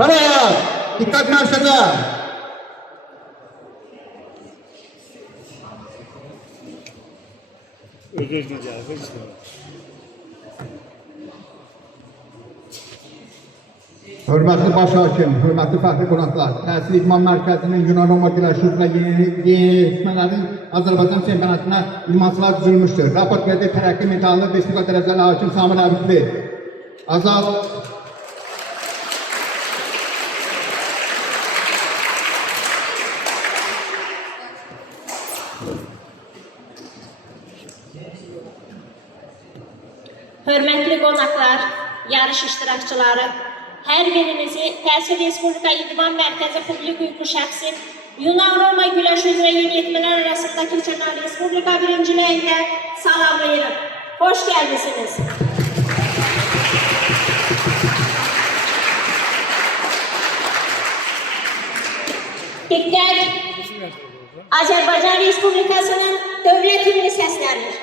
Paraya! Dikkat marşada! Hürmetli baş hakim, hürmetli fəxri qonaqlar, Təhsil İdman Mərkəzinin Yunan-Roma güləşi üzrə yeniyetmələrin Azərbaycan çempionatına idmançılar düzülmüşdür. Raport verdi tərəqqi medallı Respublika dərəcəli hakim Samir Əbidli. Azad Hörmətli qonaqlar, yarış iştirakçıları, hər birinizi Təhsil Respublika İdman Mərkəzi Publik Hüquqi şəxsi Yunan-Roma güləş üzrə yeniyetmələr arasında keçirilən Respublika birinciliyində salamlayırıq. Hoş gəldisiniz. Diqqət! Azərbaycan Respublikasının dövlət himni səslənir.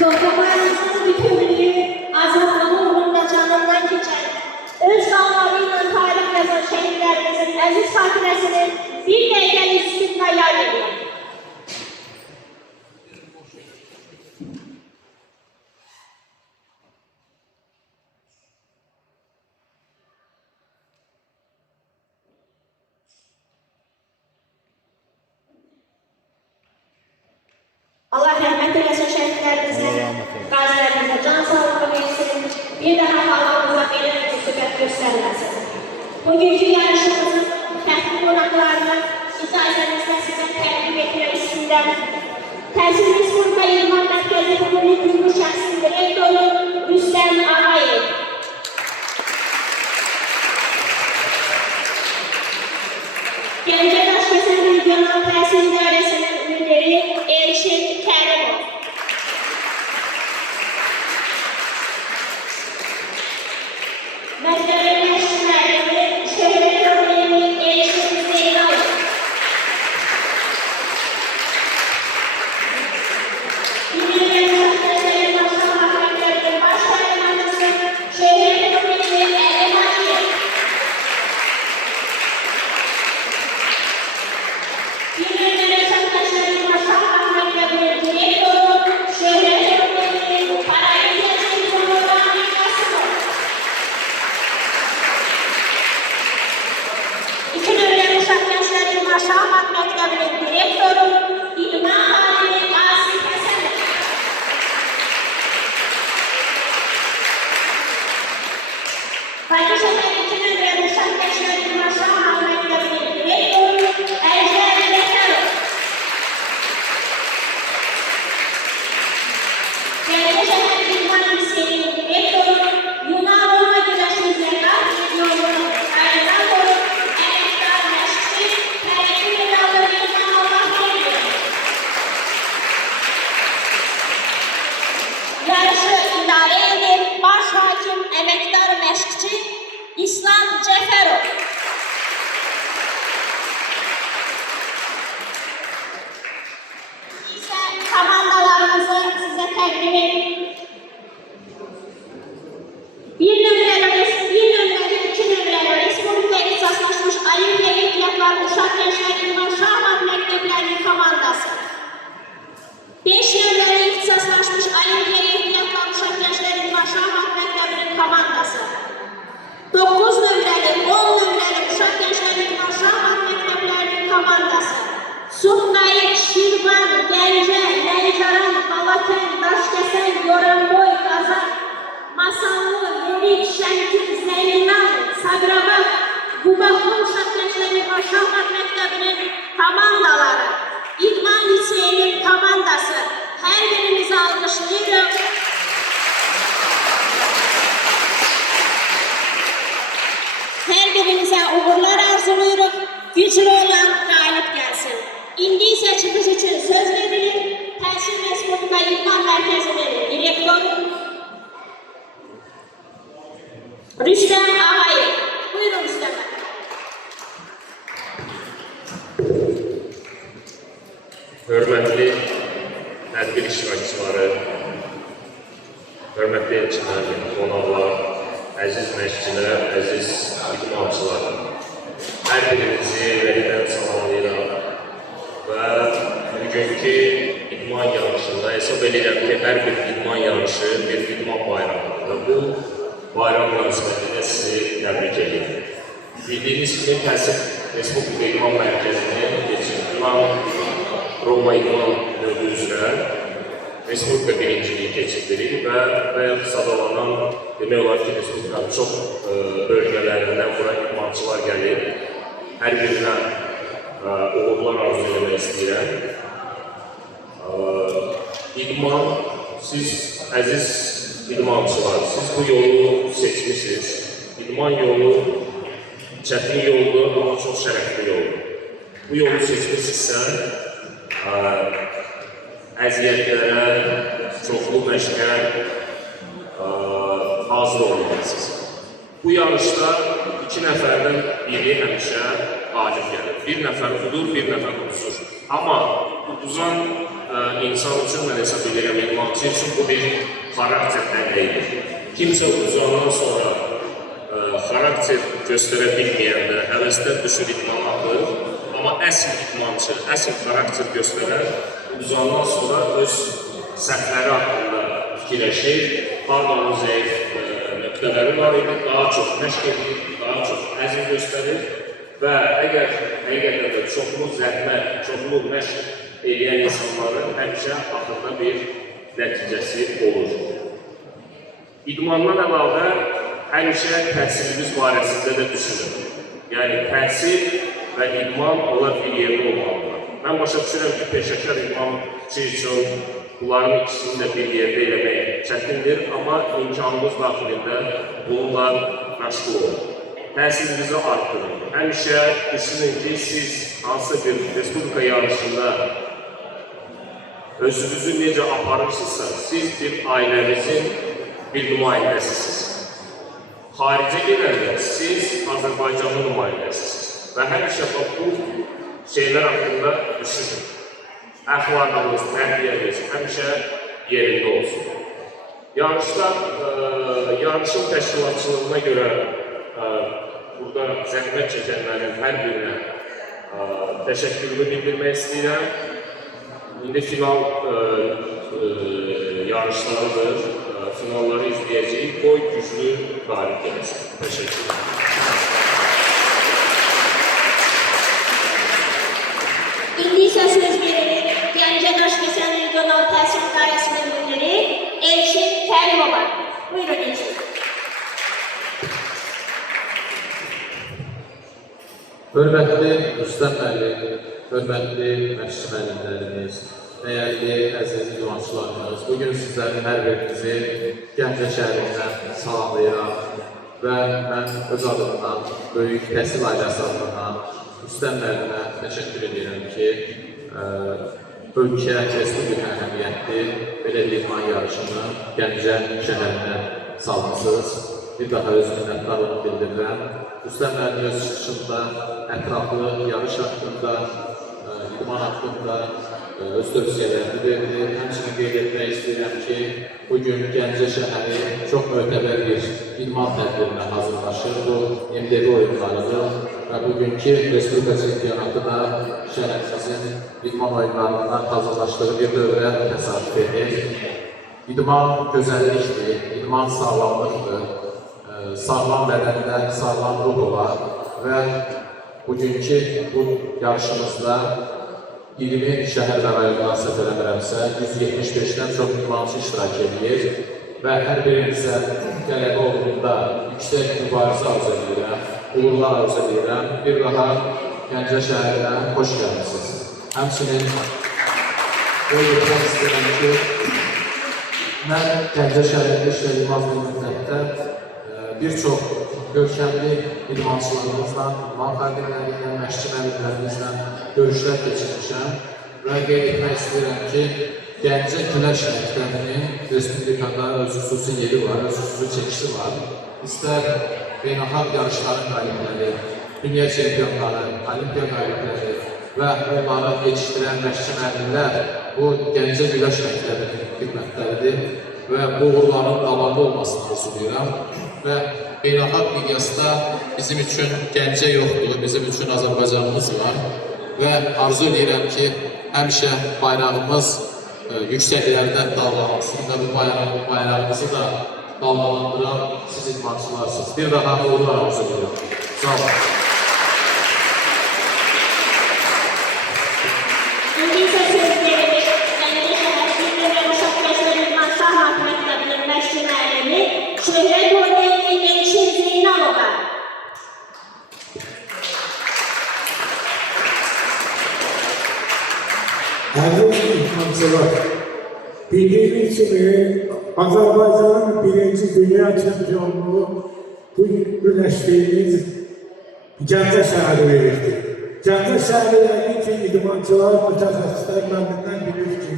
Toplamanımızın bütünlüğü, azadlığı uğrunda canından geçen, öz qanlarıyla tarix yazan şehitlerimizin əziz xatirəsini bir dəqiqəlik sükutla yad edin. Allah rəhmət eləsin şəhidlərimizə, qazilərimizə can sağlığı versin, bir daha hallarımıza belə bir müsibət göstərməsin. Bugünkü yarışımızın fəxri qonaqlarını icazənizlə sizə təqdim etmək istəyirəm. Təhsil Respublika İdman Mərkəzi Publik Hüquqi şəxsin direktoru Rüstəm Ağayev. Gəncə Daşkəsən Regional Təhsil İdarəsinin müdiri Elşin Kərimov. Məktəbə məşq müəllimi Şöhrət Ömrəli Elşin Zeynalov. Milli Məktəblərin Başlanmaq Məktəbinin baş təlimatçısı Şöhrət Ömrəli Əli Hacıyev. Şahmat Məktəbinin direktoru İdman alimi Asif Həsənov. Bakı şəhər 2 nömrəli Uşaq Gənclər İdman Şahmat Məktəbinin direktoru Əclər Rəhərov. Gəncə şəhər İdman Liseyinin direktoru Yunan Roma Güləşi üzrə qat yolunu ayırdan olub, əməkdar məşqçi, tərəqqi medallı İdman Allah verir. Yarışı idarə edir baş hakim, əməkdar məşqçi İslam Cəfərov. İsə komandalarımızı sizə təqdim edir. Bir nömrəli, 2 nömrəli Respublika ixtisaslaşmış Olimpiya Ehtiyatlar Uşaq Gənclər İdman Şahmat Məktəblərinin komandası. 5 nömrəli ixtisaslaşmış Olimpiya Ehtiyatlar Uşaq Gənclər İdman Şahmat Məktəbinin komandası. 9 nömrəli, 10 nömrəli Uşaq Gənclər İdman Şahmat Məktəblərinin komandası. Sumqayıt, Şirvan, Gəncə, Lənkəran, Balakən, Daşkəsən, Goranboy, Qazan, Masallı, Yerik, Şəmkir, Zəylinan, Sabirabad, Qubaqlı Uşaq Gənclər İdman Şahmat Məktəbinin komandaları, İdman Liseyinin komandası. Hər birimizi alqışlayırıq. Hər birimizə uğurlar arzulayırıq. Güclü olan qalib gəlsin. İndi isə çıxış üçün söz verilir Təhsil Respublika İdman Mərkəzinin direktoru Rüstəm Ağayev. Buyurun Rüstəm bəy. Hörmətli tədbir iştirakçıları, hörmətli elçilər, qonaqlar, əziz məşqçilər, əziz idmançılar, hər birinizi ürəkdən salamlayıram və bugünkü idman yarışında hesab edirəm ki, hər bir idman yarışı bir idman bayramıdır və bu bayram münasibətilə sizi təbrik edirəm. Bildiyiniz kimi Təhsil Respublika İdman Mərkəzinin Yunan Roma İdman növü üzrə Respublika birinciliyi keçirilir və sadalanan demək olar ki, Respublikanın çox bölgələrindən bura idmançılar gəlir. Hər birinə uğurlar arzu etmək istəyirəm. İdman, siz əziz idmançılar, siz bu yolu seçmişsiniz. İdman yolu çətin yoldur, amma çox şərəfli yoldur. Bu yolu seçmişsinizsə, əziyyətlərə, çoxlu məşqə hazır olmalısınız. Bu yarışda 2 nəfərdən biri həmişə qalib gəlir. Bir nəfər udur, bir nəfər uduzur. Amma uduzan insan üçün, mən hesab edirəm, idmançı üçün bu bir xarakter tənqiyyidir. Kimsə uduzandan sonra xarakter göstərə bilməyəndə, həvəsdən düşür idman atır. Amma əsl idmançı, əsl xarakter göstərər, uduzandan sonra öz səhvləri haqqında fikirləşir, harmanın zəif nöqtələri var idi, daha çox məşq edir, daha çox əzm göstərir və əgər həqiqətən də çoxlu zəhmət, çoxlu məşq edən insanların həmişə axırda bir nəticəsi olur. İdmandan əlavə həmişə təhsilimiz barəsində də düşünür. Yəni, təhsil və idman onlar bir yerdə olmalıdır. Mən başa düşürəm ki, peşəkar idmançı üçün bunların ikisini də bir yerdə eləmək çətindir, amma imkanımız daxilində bununla məşğul olun. Təhsilinizi arttırın. Həmişə düşünün ki, siz hansı bir respublika yarışında özünüzü necə aparırsınızsa, siz bir ailəmizin bir nümayəndəsiniz. Xaricə gedəndə siz Azərbaycanın nümayəndəsiniz və həmişə bu şeylər haqqında düşünün. Əxlaqınız, tərbiyəniz həmişə yerində olsun. Yarışın təşkilatçılığına görə burada zəhmət çəkənlərin hər birinə təşəkkürümü bildirmək istəyirəm. İndi final yarışlarıdır, finalları izləyəcəyik. Qoy güclü qalib gəlsin. Təşəkkür ederim. Hörmətli Rüstəm müəllim, hörmətli məşqçi müəllimlərimiz, dəyərli əziz idmançılarımız, bugün sizlərin hər birinizi Gəncə şəhərindən salamlayıram və mən öz adımdan, böyük təhsil ailəsi adından Rüstəm müəllimə təşəkkür edirəm ki, ölkə respublika əhəmiyyətli belə bir idman yarışını Gəncə şəhərinə salmışsınız. Bir daha öz minnətdarlığımı bildirirəm. Rüstəm müəllim öz çıxışında ətraflı yarış haqqında, idman haqqında öz tövsiyələrini verdi. Həmçinin qeyd etmək istəyirəm ki, bugün Gəncə şəhəri çox mötəbər bir idman tədbirinə hazırlaşır. Bu MDB oyunlarıdır və bugünkü Respublika çempionatı da şəhərimizin idman oyunlarından hazırlaşdığı bir dövrə təsadüf edir. İdman gözəllikdir, idman sağlamlıqdır. Sağlam bədəndə sağlam ruh olar və bugünkü bu yarışımızda 20 şəhər və rayonlar səhv eləmirəmsə 175-dən çox idmançı iştirak edir və hər birinizə qələbə uğrunda yüksək mübarizə arzu edirəm, uğurlar arzu edirəm. Bir daha Gəncə şəhərinə xoş gəlmişsiniz. Həmçinin öyrətmək istəyirəm ki, mən Gəncə şəhərində işlədiyim az bir müddətdə bir çox görkəmli idmançılarımızla, idman xadimləriyle, məşqçi müəllimlərimizlə görüşlər keçirmişəm və qeyd etmək istəyirəm ki, Gəncə Güləş məktəbinin Respublikada öz xüsusi yeri var, öz xüsusi çəkisi var. İstər beynəlxalq yarışların qalibləri, dünya çempionları, olimpiya qalibləri və onları yetişdirən məşqçi müəllimlər bu Gəncə Güləş məktəbinin xidmətləridir və bu uğurların davamlı olmasını arzulayıram. Və beynəlxalq miqyasda bizim üçün Gəncə yoxdur, bizim üçün Azərbaycanımız var və arzu edirəm ki, həmişə bayrağımız yüksəklərdən dalgalansın və bu bayrağımızı da dalgalandıran siz idmançılarsınız. Bir daha uğurlar arzu edirəm. Sağ olun. Şöhret Odayı'nın Elçin Zeynalova. Aziz idmançılar, bildiğiniz gibi Azerbaycan'ın birinci dünya şampiyonluğu bu güneşliğimiz Gəncə şəhəri verildi. Gəncə şəhəri yəqin ki, idmançılar, mütəxəssislər məndən bilir ki,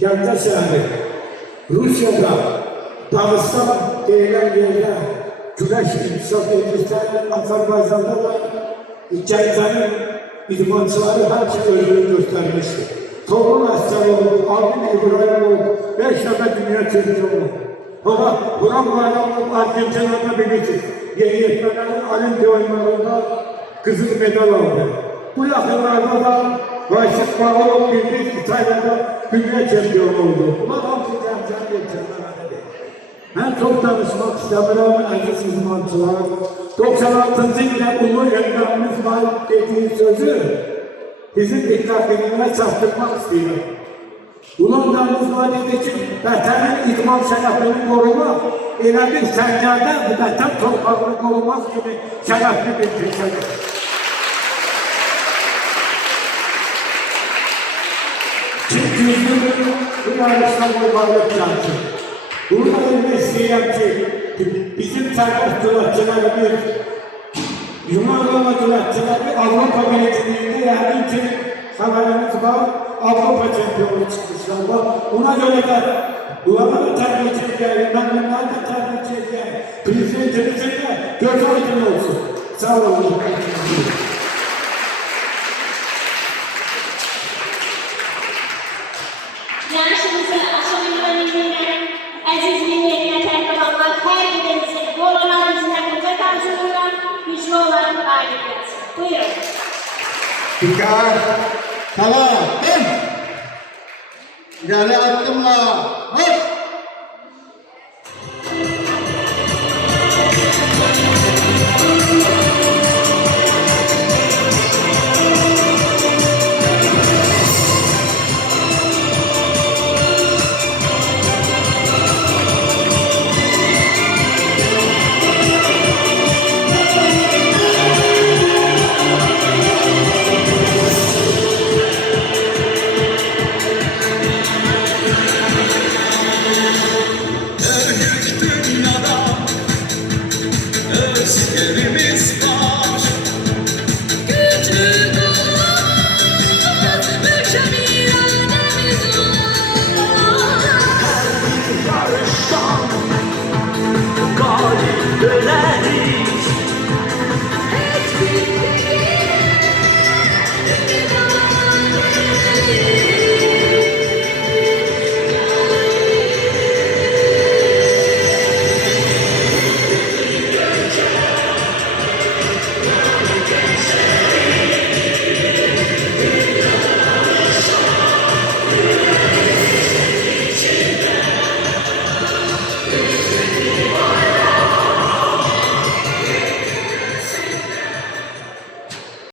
Gəncə şəhəri Rusiyada, Dağıstan deyilən yerdə güneş inkişaf edilsə, Azerbaycan'da da Gəncənin idmançıları hər şey özünü göstərmişdir. Toğrul Əsgəroğlu, Armin İbrahimov, 5 dəfə dünya çempionu. Buram Bayramov Argentina'da bilirsiniz. Yeniyetmələrin olimpiya oyunlarında qızıl medal aldı. Bu yaxınlarda da Raşid Bağolov bildiğiniz İtalya'da dünya çempionu oldu. Bunlar hamısı Gəncənin yetişənləridir. Mən çox danışmaq istəmirəm, əziz idmançılar. 96-cı ildə ulu öndərimiz var dediği sözü bizim diqqətinizə çatdırmaq istəyirəm. Ulu öndərimiz var dedi ki, vətənin idman şərəfini qorumaq, elə bir səngərdə vətən torpağını qorumaq kimi şərəfli bir peşədir. Çünki bu yarışdan qoymalıq gəlsin. Burada demək istəyirəm ki, bizim sərbəst güləççilərimiz, Yunan güləççiləri Avropa birinciliğinde yəqin ki, xəbərimiz var, Avropa çempionu çıxmışlar var. Ona görə də bunlara da təbrik edəyim, mən bunları da təbrik edəyim. Prezidentimizin də göz aydın olsun. Sağ olun. Yarışımızı aşamalarıyla aziz milliyetine tərəfdaşlar, hər birinizin qollarınızla qucaq arzulayıram, güclü olan qalib gəlsin. Buyurun. Dikkat! Tamam! İleri attımla! Hop!